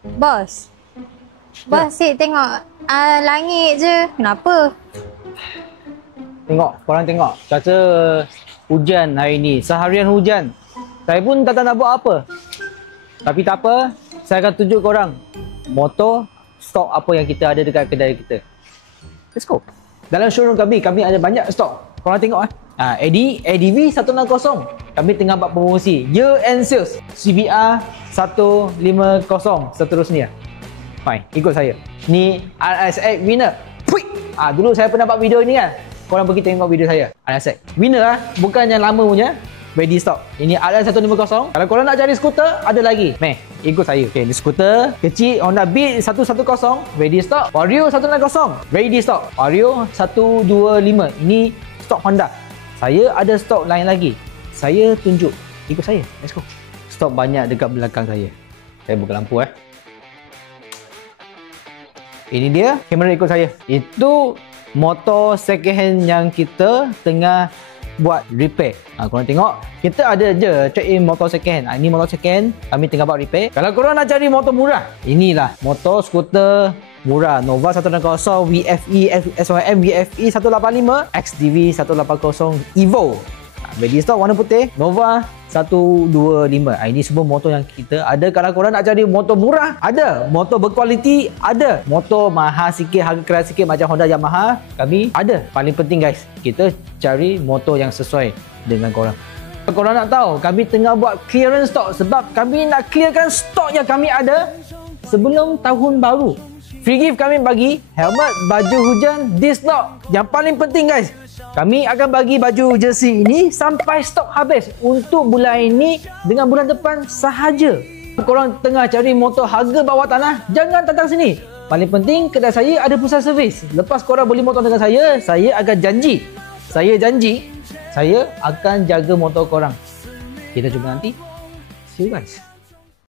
Bos. Bos, Sik tengok langit je. Kenapa? Tengok, korang tengok. Kata hujan hari ni. Seharian hujan. Saya pun tak tahu nak buat apa. Tapi tak apa, saya akan tunjuk korang motor, stok apa yang kita ada dekat kedai kita. Let's go. Dalam showroom kami ada banyak stok. Korang tengok ADV 160. Kami tengah buat promosi. Year end sales. CBR 150 seterusnya. Fine, ikut saya. Ni RSX Winner. Puik! Dulu saya pernah buat video ni kan. Korang pergi tengok video saya. RSX Winner bukan yang lama punya. Ready stock. Ini RS 150. Kalau korang nak cari skuter, ada lagi. Meh, ikut saya. Okay, ni skuter kecil Honda Beat 110. Ready stock. Vario 160. Ready stock. Vario 125. Ini stok Honda. Saya ada stok lain lagi. Saya tunjuk. Ikut saya. Let's go. Stok banyak dekat belakang saya. Saya buka lampu Ini dia. Kamera ikut saya. Itu motor second hand yang kita tengah buat repair. Korang tengok, kita ada je check-in motor second hand. Ini motor second hand, kami tengah buat repair. Kalau korang nak cari motor murah, inilah motor skuter murah. Nova 160, VFE, SYM VFE 185, XDV 180 Evo. Ready stock warna putih, Nova 125. Ini semua motor yang kita ada. Kalau korang nak cari motor murah, ada. Motor berkualiti, ada. Motor mahal sikit, harga keras sikit macam Honda Yamaha, kami ada. Paling penting guys, kita cari motor yang sesuai dengan korang. Kalau korang nak tahu, kami tengah buat clearance stock sebab kami nak clearkan stok yang kami ada sebelum tahun baru. Free gift kami bagi helmet, baju hujan, disc lock. Yang paling penting guys, kami akan bagi baju jersey ini sampai stok habis untuk bulan ini dengan bulan depan sahaja. Korang tengah cari motor harga bawah tanah, jangan datang sini. Paling penting kedai saya ada pusat servis. Lepas korang beli motor dengan saya akan janji. Saya janji, saya akan jaga motor korang. Kita jumpa nanti. See you guys.